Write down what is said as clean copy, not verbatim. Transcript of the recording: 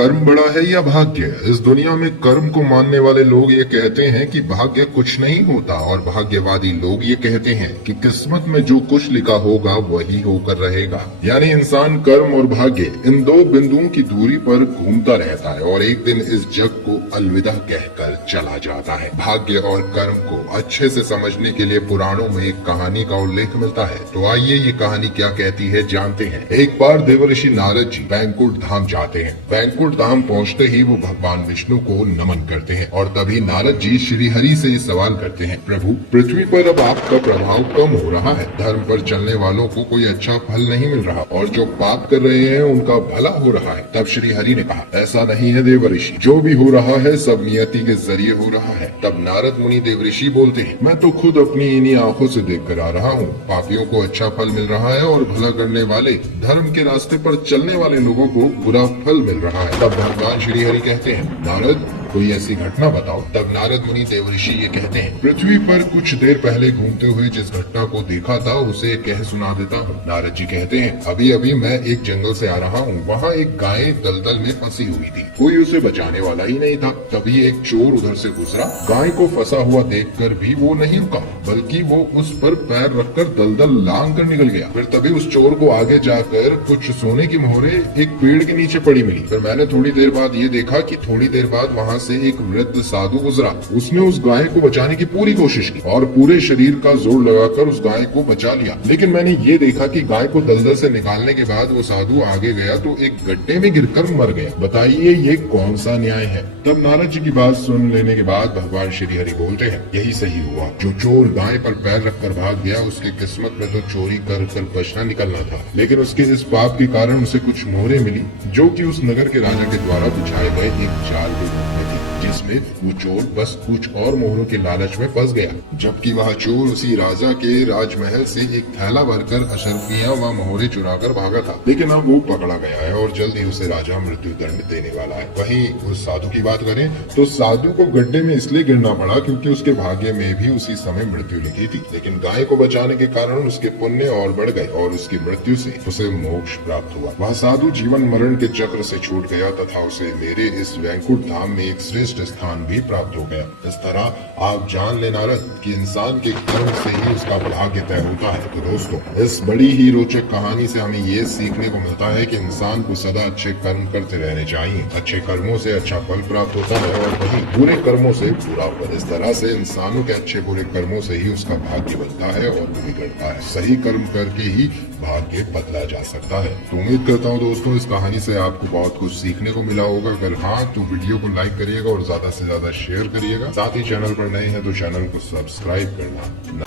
कर्म बड़ा है या भाग्य? इस दुनिया में कर्म को मानने वाले लोग ये कहते हैं कि भाग्य कुछ नहीं होता और भाग्यवादी लोग ये कहते हैं कि किस्मत में जो कुछ लिखा होगा वही होकर रहेगा। यानी इंसान कर्म और भाग्य इन दो बिंदुओं की दूरी पर घूमता रहता है और एक दिन इस जग को अलविदा कहकर चला जाता है। भाग्य और कर्म को अच्छे से समझने के लिए पुराणों में एक कहानी का उल्लेख मिलता है। तो आइए ये कहानी क्या कहती है जानते हैं। एक बार देवर्षि नारद जी बैंकुट धाम जाते हैं। बैंकुट धाम पहुंचते ही वो भगवान विष्णु को नमन करते हैं और तभी नारद जी श्री हरि से ये सवाल करते हैं, प्रभु पृथ्वी पर अब आपका प्रभाव कम हो रहा है, धर्म पर चलने वालों को कोई अच्छा फल नहीं मिल रहा और जो पाप कर रहे हैं उनका भला हो रहा है। तब श्री हरि ने कहा, ऐसा नहीं है देवर्षि, जो भी हो रहा है सब नियति के जरिए हो रहा है। तब नारद मुनि देवर्षि बोलते हैं, मैं तो खुद अपनी इन्हीं आंखों से देख कर आ रहा हूँ, पापियों को अच्छा फल मिल रहा है और भला करने वाले धर्म के रास्ते पर चलने वाले लोगों को बुरा फल मिल रहा है। तब भगवान श्री हरि कहते हैं, नारद कोई ऐसी घटना बताओ। तब नारद मुनि देवर्षि ये कहते हैं, पृथ्वी पर कुछ देर पहले घूमते हुए जिस घटना को देखा था उसे कह सुना देता हूँ। नारद जी कहते हैं, अभी अभी मैं एक जंगल से आ रहा हूँ, वहाँ एक गाय दलदल में फंसी हुई थी, कोई उसे बचाने वाला ही नहीं था। तभी एक चोर उधर से गुजरा, गाय को फंसा हुआ देखकर भी वो नहीं रुका, बल्कि वो उस पर पैर रखकर दलदल लांग कर निकल गया। फिर तभी उस चोर को आगे जाकर कुछ सोने की मोहरें एक पेड़ के नीचे पड़ी मिली। फिर मैंने थोड़ी देर बाद ये देखा कि थोड़ी देर बाद वहाँ से एक वृद्ध साधु गुजरा, उसने उस गाय को बचाने की पूरी कोशिश की और पूरे शरीर का जोर लगाकर उस गाय को बचा लिया। लेकिन मैंने ये देखा कि गाय को दलदल से निकालने के बाद वो साधु आगे गया तो एक गड्ढे में गिरकर मर गया। बताइए ये कौन सा न्याय है? तब नारद जी की बात सुन लेने के बाद भगवान श्री हरि बोलते हैं, यही सही हुआ, जो चोर गाय पर पैर रखकर भाग गया उसकी किस्मत में तो चोरी कर बचना निकलना था, लेकिन उसके इस पाप के कारण उसे कुछ मोहरें मिली जो कि उस नगर के राजा के द्वारा बिछाए गए एक जाल के रूप में थी, जिसमें वो चोर बस कुछ और मोहरों के लालच में फंस गया, जबकि वह चोर उसी राजा के राजमहल से एक थैला भरकर अशर्फियां व मोहरे चुराकर भागा था। लेकिन अब वो पकड़ा गया है और जल्द ही उसे राजा मृत्यु दंड देने वाला है। वहीं उस साधु की बात करें तो साधु को गड्ढे में इसलिए गिरना पड़ा क्योंकि उसके भाग्य में भी उसी समय मृत्यु लिखी थी, लेकिन गाय को बचाने के कारण उसके पुण्य और बढ़ गए और उसकी मृत्यु से उसे मोक्ष प्राप्त हुआ। वह साधु जीवन मरण के चक्र से छूट गया तथा उसे मेरे इस वैकुंठ धाम में एक श्रेष्ठ स्थान भी प्राप्त हो गया। इस तरह आप जान ले नारद कि इंसान के कर्म से ही उसका भाग्य तय होता है। तो दोस्तों, इस बड़ी ही रोचक कहानी से हमें ये सीखने को मिलता है कि इंसान को सदा अच्छे कर्म करते रहने चाहिए। अच्छे कर्मों से अच्छा फल प्राप्त होता है और वहीं बुरे कर्मों से बुरा फल। इस तरह से इंसानों के अच्छे बुरे कर्मों से ही उसका भाग्य बनता है और बिगड़ता है। सही कर्म करके ही भाग्य बदला जा सकता है। तो उम्मीद करता हूँ दोस्तों इस कहानी से आपको बहुत कुछ सीखने को मिला होगा। अगर हाँ तो वीडियो को लाइक करिएगा और ज्यादा से ज्यादा शेयर करिएगा। साथ ही चैनल पर नए हैं तो चैनल को सब्सक्राइब करना